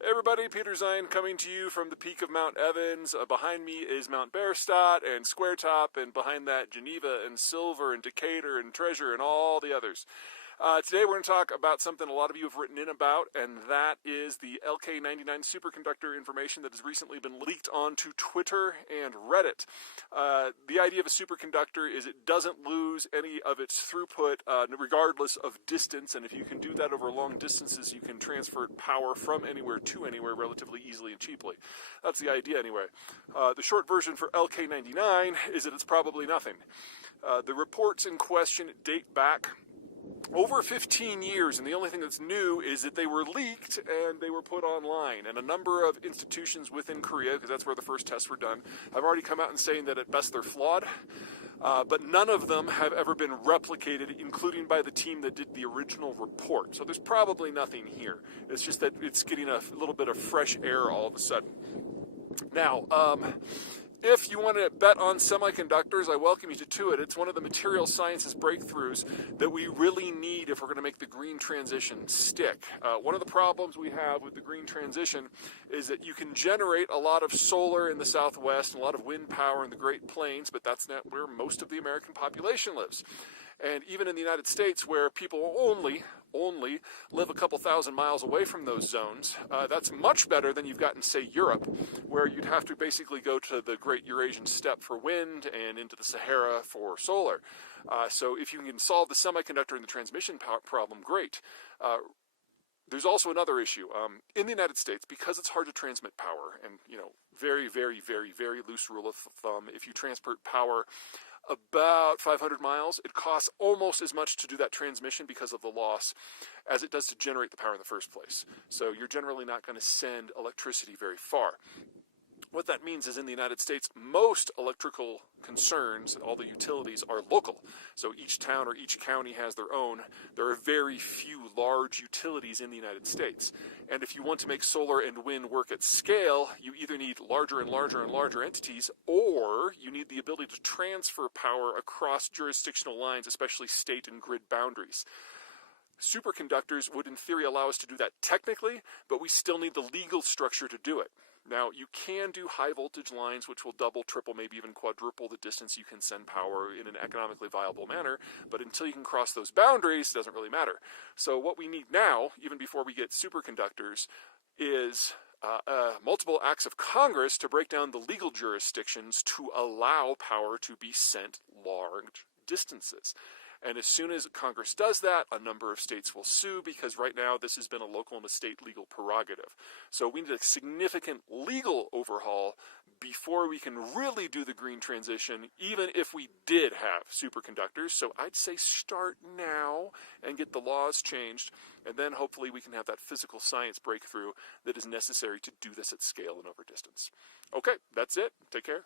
Hey everybody, Peter Zeihan coming to you from the peak of Mount Evans. Behind me is Mount Berstadt and Squaretop, and behind that Geneva and Silver and Decatur and Treasure and all the others. Today we're going to talk about something a lot of you have written in about, and that is the LK99 superconductor information that has recently been leaked onto Twitter and Reddit. The idea of a superconductor is it doesn't lose any of its throughput regardless of distance, and if you can do that over long distances, you can transfer power from anywhere to anywhere relatively easily and cheaply. That's the idea anyway. The short version for LK99 is that it's probably nothing. The reports in question date back over 15 years, and the only thing that's new is that they were leaked and they were put online. And a number of institutions within Korea, because that's where the first tests were done, have already come out and saying that at best they're flawed. But none of them have ever been replicated, including by the team that did the original report. So there's probably nothing here. It's just that it's getting a little bit of fresh air all of a sudden. Now, if you want to bet on semiconductors, I welcome you to it. It's one of the material sciences breakthroughs that we really need if we're going to make the green transition stick. One of the problems we have with the green transition is that you can generate a lot of solar in the Southwest and a lot of wind power in the Great Plains, but that's not where most of the American population lives. And even in the United States, where people only live a couple thousand miles away from those zones, that's much better than you've got in, say, Europe, where you'd have to basically go to the Great Eurasian Steppe for wind and into the Sahara for solar. So if you can solve the semiconductor and the transmission problem, great. There's also another issue. In the United States, because it's hard to transmit power, and, very, very, very, very loose rule of thumb, if you transport power about 500 miles, it costs almost as much to do that transmission because of the loss as it does to generate the power in the first place. So you're generally not going to send electricity very far. What that means is in the United States, most electrical concerns, all the utilities, are local. So each town or each county has their own. There are very few large utilities in the United States. And if you want to make solar and wind work at scale, you either need larger and larger and larger entities, or you need the ability to transfer power across jurisdictional lines, especially state and grid boundaries. Superconductors would in theory allow us to do that technically, but we still need the legal structure to do it. Now, you can do high voltage lines, which will double, triple, maybe even quadruple the distance you can send power in an economically viable manner, but until you can cross those boundaries, it doesn't really matter. So what we need now, even before we get superconductors, is multiple acts of Congress to break down the legal jurisdictions to allow power to be sent large distances. And as soon as Congress does that, a number of states will sue, because right now this has been a local and a state legal prerogative. So we need a significant legal overhaul before we can really do the green transition, even if we did have superconductors. So I'd say start now and get the laws changed, and then hopefully we can have that physical science breakthrough that is necessary to do this at scale and over distance. Okay, that's it. Take care.